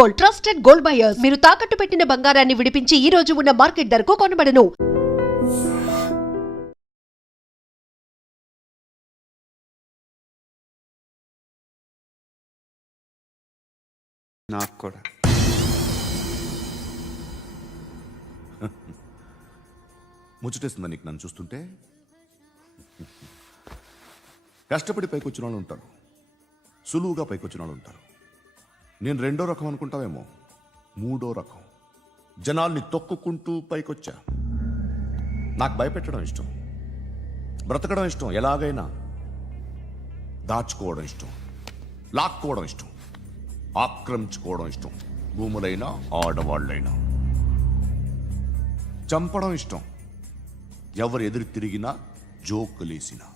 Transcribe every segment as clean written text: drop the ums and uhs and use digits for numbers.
Gold, trusted gold buyers. మీరు తాకట్టు పెట్టిన బంగారాన్ని విడిపించి ఈ రోజు ఉన్న మార్కెట్ ధరకు కొనబడను. నాకు కూడా ముచ్చటేస్తుందా నీకు నన్ను చూస్తుంటే? కష్టపడి పైకొచ్చిన వాళ్ళు ఉంటారు, సులువుగా పైకొచ్చిన వాళ్ళు ఉంటారు. నేను రెండో రకం అనుకుంటావేమో, మూడో రకం. జనాల్ని తొక్కుకుంటూ పైకొచ్చా. నాకు భయపెట్టడం ఇష్టం, బ్రతకడం ఇష్టం, ఎలాగైనా దాచుకోవడం ఇష్టం, లాక్కోవడం ఇష్టం, ఆక్రమించుకోవడం ఇష్టం. భూములైనా ఆడవాళ్ళైనా చంపడం ఇష్టం, ఎవరు ఎదురు తిరిగినా జోకులేసినా.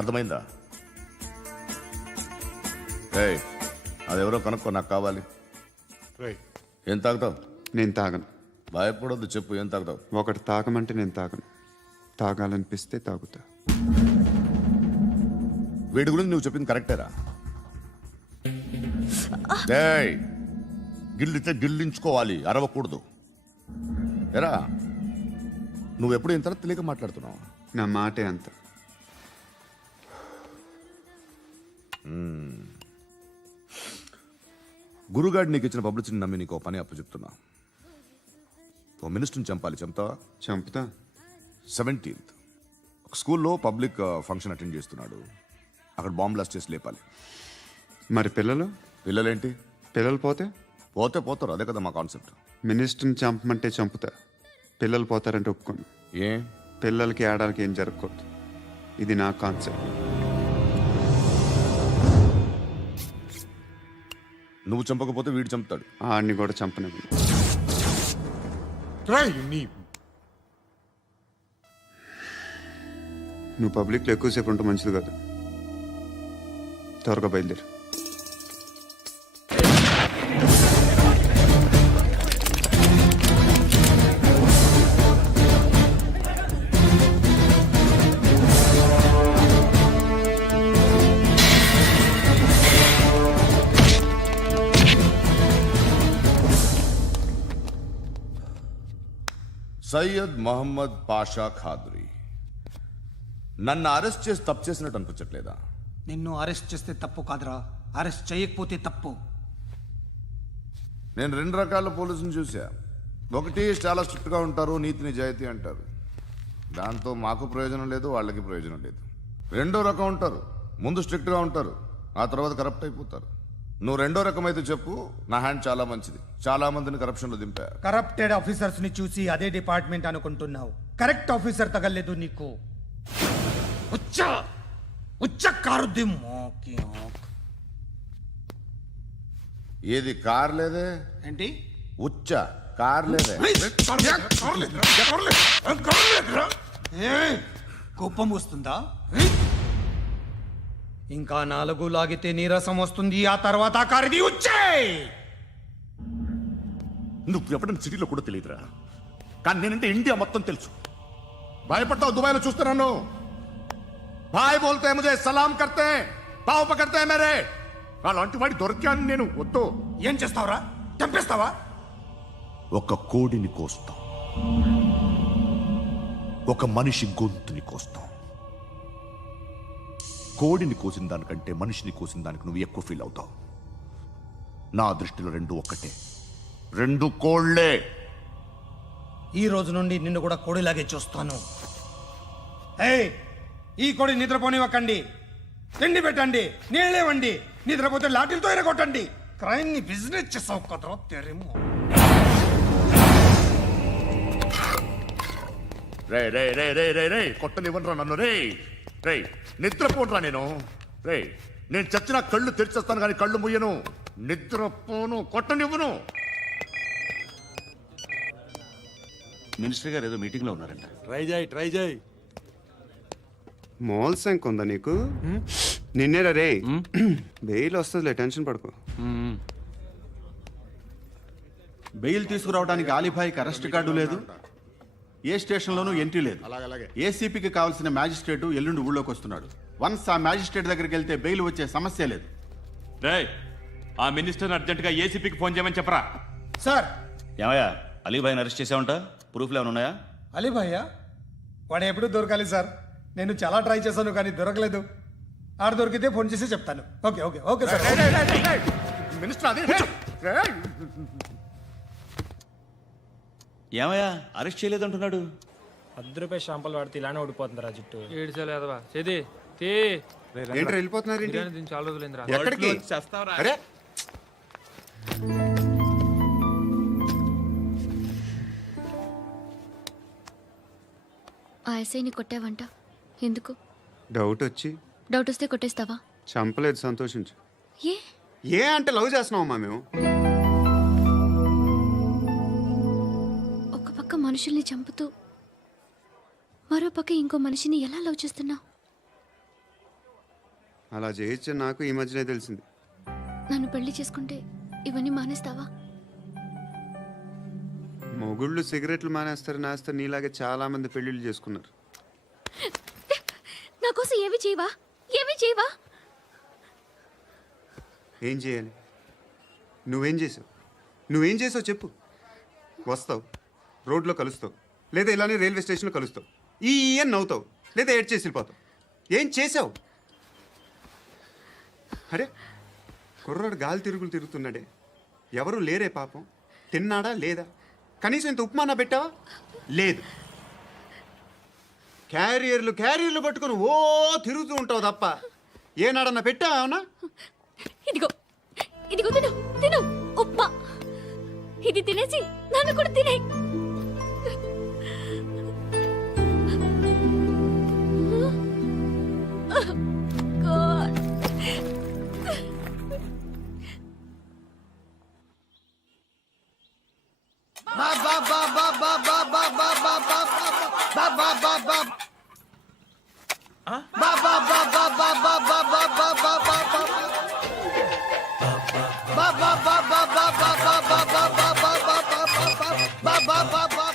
అర్థమైందా? అదెవరో కనుక్కో, నాకు కావాలి. ఏం తాగుతావు? నేను తాగను. భయపడొద్దు, చెప్పు ఏం తాగుతావు? ఒకటి తాగమంటే నేను తాగను, తాగాలనిపిస్తే తాగుతా. వీడి గురించి నువ్వు చెప్పింది కరెక్టేరా? గిల్లితే గిల్లించుకోవాలి, అరవకూడదు. ఎరా, నువ్వెప్పుడు ఇంత తెలియక మాట్లాడుతున్నావు? నా మాటే అంత. గురుగాడు నీకు ఇచ్చిన పబ్లిసిటీని నమ్మి నీకు పని అప్పు చెప్తున్నా. ఓ మినిస్టర్ని చంపాలి, చంపుతావా? చంపుతా. 17th ఒక స్కూల్లో పబ్లిక్ ఫంక్షన్ అటెండ్ చేస్తున్నాడు, అక్కడ బాంబ్ బ్లాస్ట్ చేసి లేపాలి. మరి పిల్లలు? పిల్లలేంటి? పిల్లలు పోతే పోతారు, అదే కదా మా కాన్సెప్ట్. మినిస్టర్ని చంపమంటే చంపుతా, పిల్లలు పోతారంటే ఒప్పుకోను. ఏ? పిల్లలకి ఆడాలకి ఏం జరగకూడదు, ఇది నా కాన్సెప్ట్. నువ్వు చంపకపోతే వీడు చంపుతాడు. ఆడిని కూడా చంపనివ్వను. నువ్వు పబ్లిక్లో ఎక్కువసేపు ఉంటే మంచిది కాదు. త్వరగా బయలుదేరు. సయ్యద్ మహమ్మద్ పాషా ఖాద్రీ నన్ను అరెస్ట్ చేసి తప్పు చేసినట్టు అనిపించట్లేదా? నిన్ను అరెస్ట్ చేస్తే తప్పు కాదురా, అరెస్ట్ చేయకపోతే తప్పు. నేను 2 రకాల పోలీసుని చూసా. ఒకటి చాలా స్ట్రిక్ట్గా ఉంటారు, నీతి నిజాయితీ అంటారు, దాంతో మాకు ప్రయోజనం లేదు, వాళ్ళకి ప్రయోజనం లేదు. రెండో రకం ఉంటారు, ముందు స్ట్రిక్ట్గా ఉంటారు, ఆ తర్వాత కరప్ట్ అయిపోతారు. నువ్వు రెండో రకం అయితే చెప్పు, నా హ్యాండ్ చాలా మంచిది, చాలా మందిని కరప్షన్లో దింపా. కరప్టెడ్ ఆఫీసర్స్ ని చూసి అదే డిపార్ట్మెంట్ అనుకుంటున్నావు, కరెక్ట్ ఆఫీసర్ తగలేదు నీకు. ఏది కార్ లేదే? ఏంటి? ఉచ్చ కార్ లేదే? కోపం వస్తుందా? ఇంకా 4 లాగితే నీరసం వస్తుంది, ఆ తర్వాత కారిది ఉచ్చే. నువ్వు ఎప్పుడైనా సిటీలో కూడా తెలియదురా, కానీ నేనంటే ఇండియా మొత్తం తెలుసు. భయపడతావు? దుబాయ్లో చూస్తున్నాను, భాయ్ బోల్తే ముజే సలాం కర్తే, పావు పకర్తే మేరే. అలాంటి వాడి దొరికాను నేను. వద్దు. ఏం చేస్తావురా? చంపేస్తావా? ఒక కోడిని కోస్తాం, ఒక మనిషి గొంతుని కోస్తాం. కోడిని కోసిన దానికంటే మనిషిని కోసిన దానికి నువ్వు ఎక్కువ ఫీల్ అవుతావు. నా దృష్టిలో 2 ఒక్కటే, 2 కోళ్లే. ఈ రోజు నుండి నిన్ను కూడా కోడిలాగే చూస్తాను. ఈ కోడి నిద్రపోనివ్వకండి, తిండి పెట్టండి, నీళ్ళేవండి. నిద్రపోతే లాఠీలతో ఎరగొట్టండి. క్రైమ్ ని బిజినెస్ చేసావు కదరా తెరేమో. రే రే రే రే రే రే కొట్టనివ్వనరా నన్ను. రే రే నిద్రపోనరా నేను. రే నేను చచ్చిన కళ్ళు తెరిచేస్తాను కానీ కళ్ళు ముయ్యను. నిద్రపోను, కొట్టనివ్వను. మినిస్టర్ గారు ఏదో మీటింగ్ లో ఉన్నారంట. ట్రై చేయి. మోల్ సంక్ ఉందా నీకు? నిన్నేరా రే. బెయిల్ వస్తుందిలే, టెన్షన్ పడుకో. బెయిల్ తీసుకురావడానికి ఆలిభాయికి అరెస్ట్ కార్డు లేదు, ఏ స్టేషన్లోనూ ఎంట్రీ లేదు. ఏసీపీకి కావాల్సిన మ్యాజిస్ట్రేటు ఎల్లుండి ఊళ్ళోకి వస్తున్నాడు. వన్స్ ఆ మ్యాజిస్ట్రేట్ దగ్గరికి వెళ్తే బెయిల్ వచ్చే సమస్య లేదు. ఆ మినిస్టర్ అర్జెంటుగా ఏసీపీకి ఫోన్ చేయమని చెప్పరా. సార్ ఏమయ్యా అలీభాయ్ని అరెస్ట్ చేసావంట? ప్రూఫ్లు ఏమైనా ఉన్నాయా? అలీ భయ్యా వాడు ఎప్పుడు దొరకాలి సార్. నేను చాలా ట్రై చేశాను కానీ దొరకలేదు. ఆడ దొరికితే ఫోన్ చేసి చెప్తాను. Okay okay okay sir. Minister అది ఏమయ్యా అరెస్ట్ చేయలేదంటున్నాడు? ₹10 షాంపూలు వాడితే ఇలానే ఓడిపోతుందిరా జుట్టు. ఏడ్చలేదవా చేది తీ ఏంటి వెళ్ళిపోతున్నారు ఏంటి? బిర్యానీ తిని చాలా రోజులైందిరా. ఎక్కడికి? అరే ఆ ఎస్ఐని కొట్టావంట, ఎందుకు? డౌట్ వచ్చి డౌట్ వస్తే కొట్టేస్తావా? చంపలేదు, సంతోషించు. ఏ ఏ అంటే లవ్ చేస్తున్నామమ్మా మేము. ఒక పక్క మనుషుల్ని చంపుతూ మరో పక్క ఇంకో మనిషిని ఎలా లవ్ చేస్తున్నావు? అలా చేయొచ్చు నాకు ఈ మధ్యనే తెలిసింది. నన్ను పెళ్లి చేసుకుంటే ఇవన్నీ మానేస్తావా? మొగుళ్ళు సిగరెట్లు మానేస్తారు నీలాగే చాలా మంది పెళ్లిళ్ళు చేసుకున్నారు. నా కోసం ఏమి చేయవా? ఏమి చేయవా? ఏం చేయాలి? నువ్వేం చేసావు చెప్పు. వస్తావు, రోడ్లో కలుస్తావు, లేదా ఇలానే రైల్వే స్టేషన్లో కలుస్తావు, ఈ అని నవ్వుతావు, లేదా ఏడ్ చేసి వెళ్ళిపోతావు. ఏం చేసావు? అరే కుర్రాడు గాలి తిరుగుతున్నాడే, ఎవరు లేరే పాపం. తిన్నాడా లేదా? కనీసం ఇంత ఉప్మానా పెట్టావా? లేదు. క్యారియర్లు పట్టుకొని ఓ తిరుగుతూ ఉంటావు తప్ప ఏనాడన్నా పెట్టావా? అవునా? ఇదిగో ఇదిగో తిను తిను ఉప్మా. ఇది తినేసి నన్ను కూడా తినే.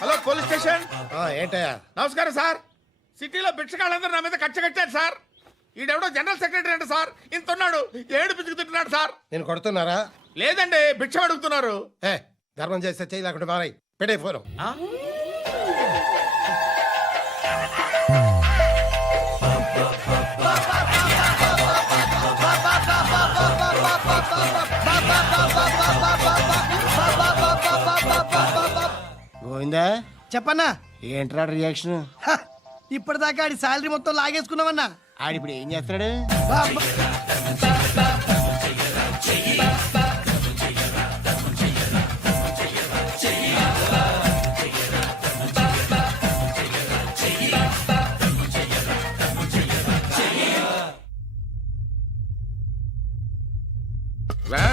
Hello police station. ఏంటయ్యా? నమస్కారం సార్. సిటీలో భిక్షగాళ్ళందరూ నా మీద కక్ష కట్టారు సార్. ఈడెవడో జనరల్ సెక్రటరీ అంట సార్. ఇంత ఉన్నాడు, ఏడు పిచ్చుకు తింటున్నాడు సార్. నేను కొడుతున్నారా? లేదండి, భిక్ష అడుగుతున్నారు. ధర్మం చేస్తే చేయి, లేకుండా మారాయి. పెట్టే ఫోను. గోవిందా చెప్పన్నా. ఏంట్రా రియాక్షన్? ఇప్పటిదాకా ఆడి శాలరీ మొత్తం లాగేసుకున్నావన్నా. ఆడిప్పుడు ఏం చేస్తున్నాడు?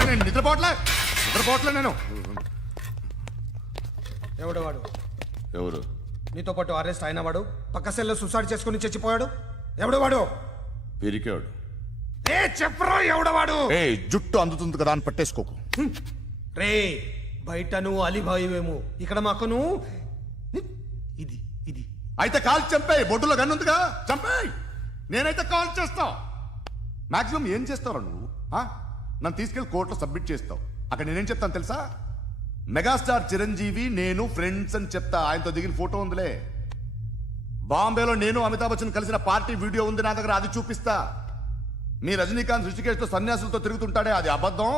నేను నిద్రపోవట్లే నేను. ఎవడు వాడు? ఎవరు? నీతో పాటు అరెస్ట్ అయిన వాడు, పక్క సెల్లో సూసైడ్ చేసుకుని చచ్చిపోయాడు. ఎవడు వాడు? పిరికాడు. ఏ చెప్పరా ఎవడవాడు? జుట్టు అందుతుంది కదా అని పట్టేసుకోకు. రే బయట నువ్వు అలీబాయివేమో, ఇక్కడ మాకు నువ్వు ఇది ఇది. అయితే కాల్ చంపేయి. బొడ్డులో గన్నుందిగా, చంపేయి. నేనైతే కాల్ చేస్తా. మాక్సిమం ఏం చేస్తావు నువ్వు? నన్ను తీసుకెళ్లి కోర్టులో సబ్మిట్ చేస్తావు. అక్కడ నేనేం చెప్తాను తెలుసా? మెగాస్టార్ చిరంజీవి నేను ఫ్రెండ్స్ అని చెప్తా. ఆయనతో దిగిన ఫోటో ఉందిలే. బాంబేలో నేను అమితాబ్ బచ్చన్ కలిసిన పార్టీ వీడియో ఉంది నా దగ్గర, అది చూపిస్తా. మీ రజనీకాంత్ ఋషికేశ్తో సన్యాసులతో తిరుగుతుంటాడే, అది అబద్ధం.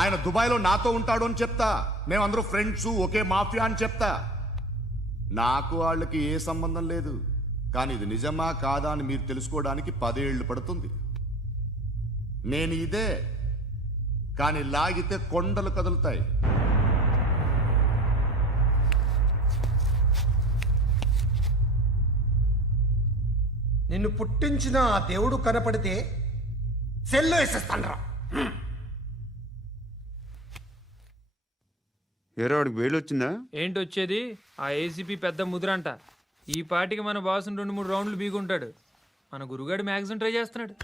ఆయన దుబాయ్లో నాతో ఉంటాడు అని చెప్తా. మేమందరూ ఫ్రెండ్స్, ఒకే మాఫియా అని చెప్తా. నాకు వాళ్ళకి ఏ సంబంధం లేదు. కానీ ఇది నిజమా కాదా అని మీరు తెలుసుకోవడానికి 10 ఏళ్ళు పడుతుంది. నేను ఇదే, కానీ లాగితే కొండలు కదులుతాయి. నిన్ను పుట్టించిన ఆ దేవుడు కనపడితే సెల్లో వేసేస్తానరా. ఏరో వాడికి వేలు వచ్చిందా? ఏంటి వచ్చేది? ఆ ఏసీపీ పెద్ద ముద్రంట. ఈ పాటికి మన బాసుని 2-3 రౌండ్లు బీగుంటాడు. మన గురుగాడు మ్యాగజైన్ ట్రై చేస్తున్నాడు.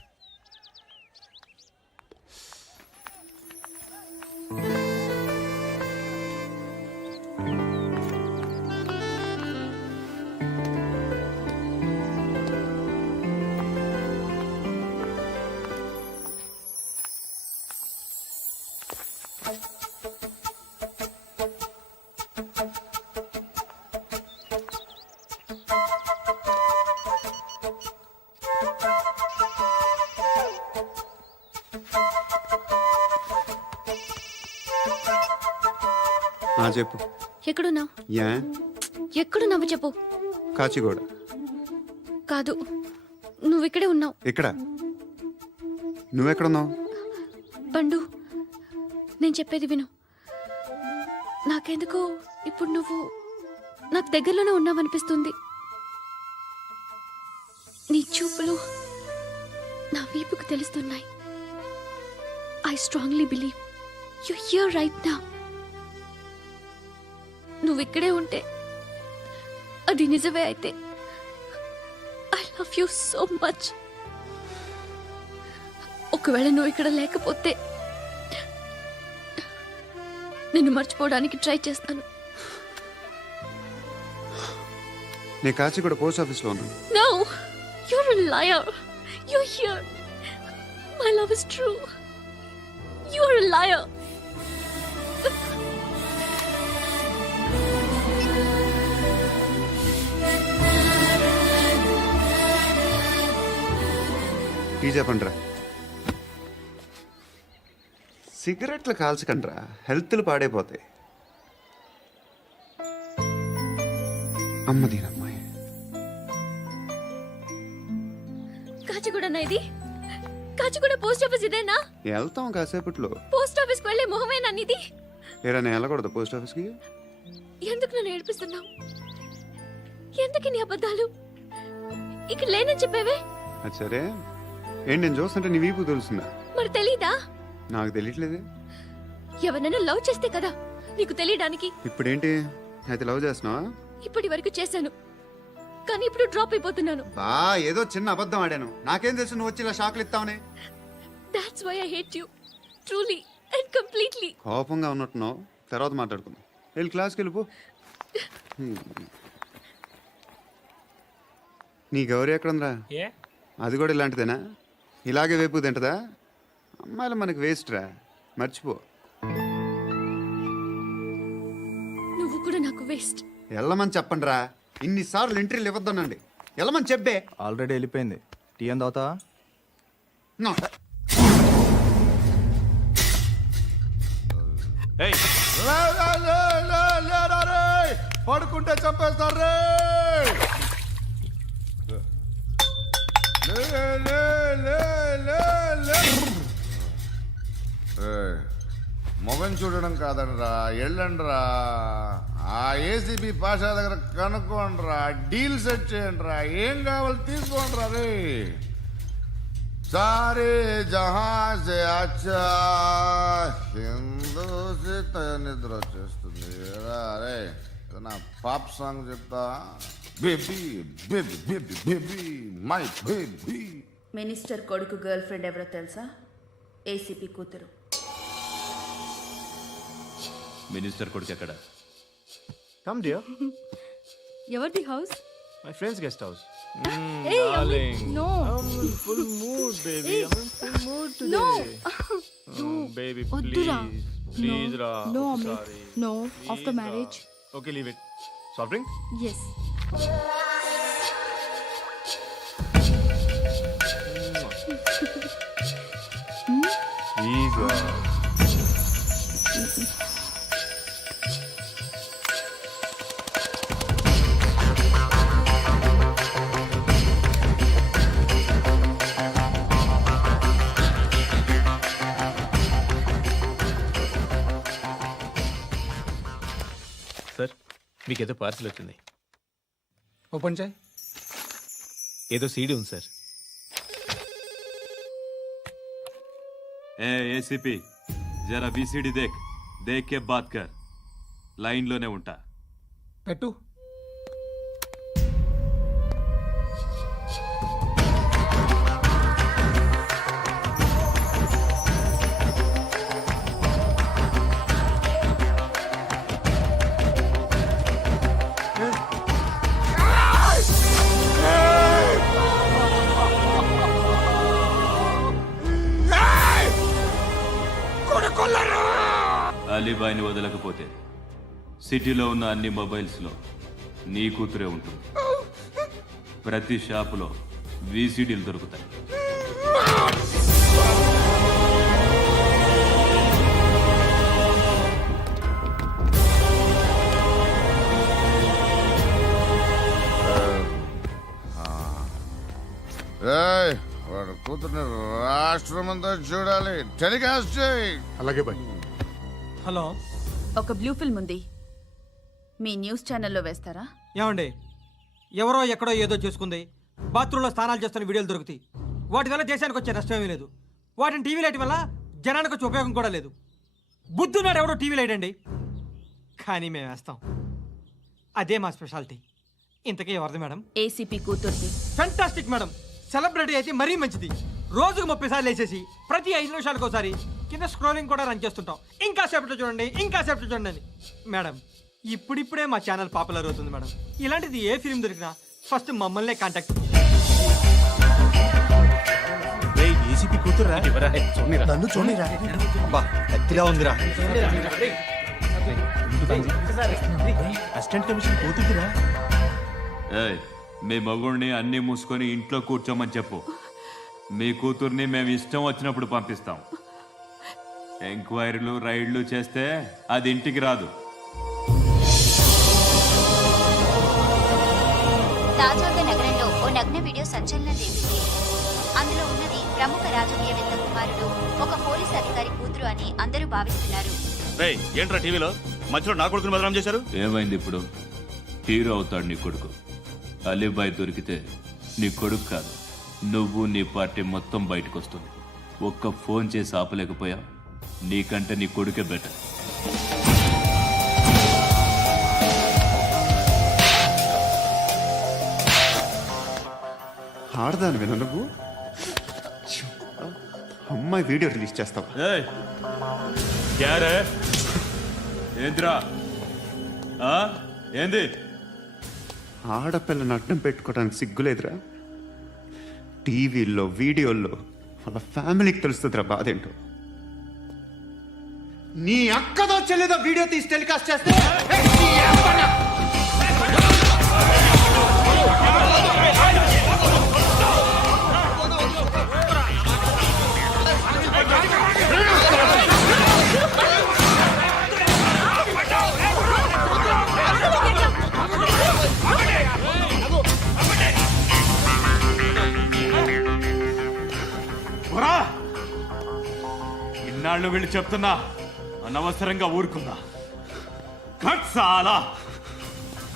చెప్పు. ఎక్కడున్నావు? యా ఎక్కడున్నావు చెప్పు. కాచిగూడ. కాదు, నువ్వు ఇక్కడే ఉన్నావు. ఇక్కడ నువ్వెక్కడున్నావు? పండు, నేను చెప్పేది విను. నాకెందుకో ఇప్పుడు నువ్వు నాకు దగ్గరలోనే ఉన్నావనిపిస్తుంది. నీ చూపులు నా వీపుకు తెలుస్తున్నాయి. I strongly believe you here right now. నువ్వు ఇక్కడే ఉంటే అది నిజమే అయితే I love you so much. ఒకవేళ నువ్వు ఇక్కడ లేకపోతే నిన్ను మర్చిపోవడానికి ట్రై చేస్తాను. నేను కాచిగూడ పోస్ట్ ఆఫీస్లో ఉన్నాను. No, you're a liar. You're here. My love is true. You're a liar. Tea చెప్పండిరా. సిగరెట్లు కాల్చకండ్రా, హెల్త్లు పాడైపోతాయి. అమ్మదీనమ్మాయి. కాచిగూడనా ఇది? కాచిగూడ పోస్ట్ ఆఫీస్ ఇదేనా? వెళ్తాం కాసేపట్లో. పోస్ట్ ఆఫీస్కి వెళ్ళే మొహమేనా నీది? ఏరా నేను వెళ్ళకూడదు పోస్ట్ ఆఫీస్కి? ఎందుకు నన్ను ఏడిపిస్తున్నావు? ఎందుకు నీ అబద్ధాలు? ఇక్కడ లేనని చెప్పేవే. అది సరే, ఏంటి నేను చూస్తుంటే నీ వీపు తెలుస్తుందా? మరి తెలీదా? నాకు తెలియట్లేదే. ఎవరైనా లవ్ చేస్తే కదా నీకు తెలియడానికి. ఇప్పుడేంటి అయితే లవ్ చేస్తున్నావా? ఇప్పటి వరకు చేశాను, కానీ ఇప్పుడు డ్రాప్ అయిపోతున్నాను. ఏదో చిన్న అబద్ధం ఆడాను. నాకేం తెలుసు నువ్వు వచ్చి ఇలా షాక్లు ఇస్తావని. That's why I hate you. Truly and completely. కోపంగా ఉన్నట్టున్నావు, తర్వాత మాట్లాడుకుందాం. వెళ్ళి క్లాస్కి వెళ్ళిపో. నీ గౌరీ ఎక్కడుందిరా? అది కూడా ఇలాంటిదేనా? ఇలాగే వేపు తింటదా? అమ్మాయిలు మనకి వేస్ట్ రా, మర్చిపో. నువ్వు కూడా నాకు వేస్ట్. వెళ్ళమని చెప్పండి రా. ఇన్నిసార్లు ఎంట్రీలు ఇవ్వద్దనండి. వెళ్ళమని చెప్పే. ఆల్రెడీ వెళ్ళిపోయింది. టీ అని తాగుతావా? No. పడుకుంటే చంపేస్తారు రే. మొగం చూడడం కాదండ్రా, వెళ్ళండ్రా. ఆ ఏసీబీ పాషా దగ్గర కనుక్కోండ్రా, డీల్ సెట్ చేయండిరా, ఏం కావాలి తీసుకోండిరా రే. సారే జహా సే అచ్చా హిందూ సే నిద్ర వచ్చేస్తుంది రే. నా పాప్ సాంగ్ చెప్తా. Baby baby baby baby my baby. Minister కొడుకు గర్ల్ ఫ్రెండ్ ఎవరో తెలుసా? ఏసీపీ కూతురు. మినిస్టర్ కొడుకు ఎక్కడ? Come dear. ఎవరిది house? My friends guest house. No. Full mood, baby. I'm in full mood today. No. Baby, వద్దురా. please, Ra. No, Sorry. No, after marriage. Okay, leave it. Soft drink? Yes. Eager. Sir, మీకేదో parcel వచ్చింది. Open చేయి. ఏదో CD ఉంది sir. ACP జరా బీసీడీ దేక్ కే బాత్ కర్. లైన్లోనే ఉంటా. పెట్టు. అలీబాయిని వదలకపోతే సిటీలో ఉన్న అన్ని మొబైల్స్లో నీ కూతురే ఉంటుంది. ప్రతి షాపులో వీసీడీలు దొరుకుతాయి. రాష్ట్రం అంతా చూడాలి. టెలికాస్ట్ చేయి. అలాగే బాయ్. హలో ఒక బ్లూ ఫిల్మ్ ఉంది, మీ న్యూస్ ఛానల్లో వేస్తారా? ఏమండి, ఎవరో ఎక్కడో ఏదో చేసుకుంది, బాత్రూంలో స్నానాలు చేస్తున్న వీడియోలు దొరుకుతాయి. వాటి వల్ల దేశానికి వచ్చే నష్టమేమీ లేదు. వాటిని టీవీ లైట్ వల్ల జనానికి వచ్చే ఉపయోగం కూడా లేదు. బుద్ధున్నాడు ఎవడో టీవీ లైట్ అండి, కానీ మేము వేస్తాం. అదే మా స్పెషాలిటీ. ఇంతకీ ఎవరిది మేడం? ఏసీపీ కూతుర్ది. Fantastic madam. సెలబ్రిటీ అయితే మరీ మంచిది. రోజుకు 30 సార్లు వేసేసి ప్రతి 5 నిమిషాలకు ఒకసారి కింద స్క్రోలింగ్ కూడా రన్ చేస్తుంటాం. ఇంకా సేపట్లో చూడండి, ఇంకా సేపట్లో చూడండి అని. మేడం, ఇప్పుడిప్పుడే మా ఛానల్ పాపులర్ అవుతుంది మేడం. ఇలాంటిది ఏ ఫిల్మ్ దొరికినా ఫస్ట్ మమ్మల్నే కాంటాక్ట్. ఏసీపీ కూతురా నన్ను చూడరా ఎత్తిగా ఉందిరా. అసిస్టెంట్ కమిషన్ కూతురా. ఏయ్, మీ మగుడిని అన్నీ మూసుకొని ఇంట్లో కూర్చోమని చెప్పు. మీ కూతుర్ని మేము ఇష్టం వచ్చినప్పుడు పంపిస్తాం. ఎంక్వైరీలు రైడ్లు చేస్తే అది ఇంటికి రాదు. తాజాగా నగరంలో ఓ నగ్న వీడియో సంచలనం రేపింది. అందులో ఉన్నది ప్రముఖ రాజకీయవేత్త కుమారుడు, ఒక పోలీస్ అధికారి కూతురు అని అందరూ భావిస్తున్నారు. ఏంట్రా టీవీలో మధ్యలో నా కొడుకుని బదనాం చేశారు? ఏమైంది ఇప్పుడు? హీరో అవుతాడు నీ కొడుకు. అలీబాయ్ దొరికితే నీ కొడుకు కాదు, నువ్వు నీ పార్టీ మొత్తం బయటకు వస్తుంది. ఒక్క ఫోన్ చేసి ఆపలేకపోయా? నీకంటే నీ కొడుకే బెటర్. ఆడదాను విన నువ్వు. అమ్మాయి వీడియో రిలీజ్ చేస్తావా? ఏయ్, క్యారే? ఏంద్రా? ఏంది? ఆడపిల్లని అడ్డం పెట్టుకోవడానికి సిగ్గులేదురా? టీవీల్లో వీడియోల్లో వాళ్ళ ఫ్యామిలీకి తెలుస్తుందిరా బాధేంటో. నీ అక్కదో చెల్లిదో వీడియో తీసి టెలికాస్ట్ చేస్తే ఇన్నాళ్ళు వీళ్ళు చెప్తున్నా అనవసరంగా ఊరుకున్నా. కట్ సాలా,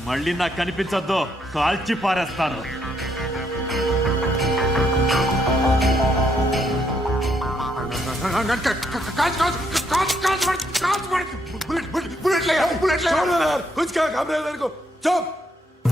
మళ్ళీ నాకు కనిపించొద్దు, కాల్చి పారేస్తాను. बुलेट ले, बुलेट ले। चुप।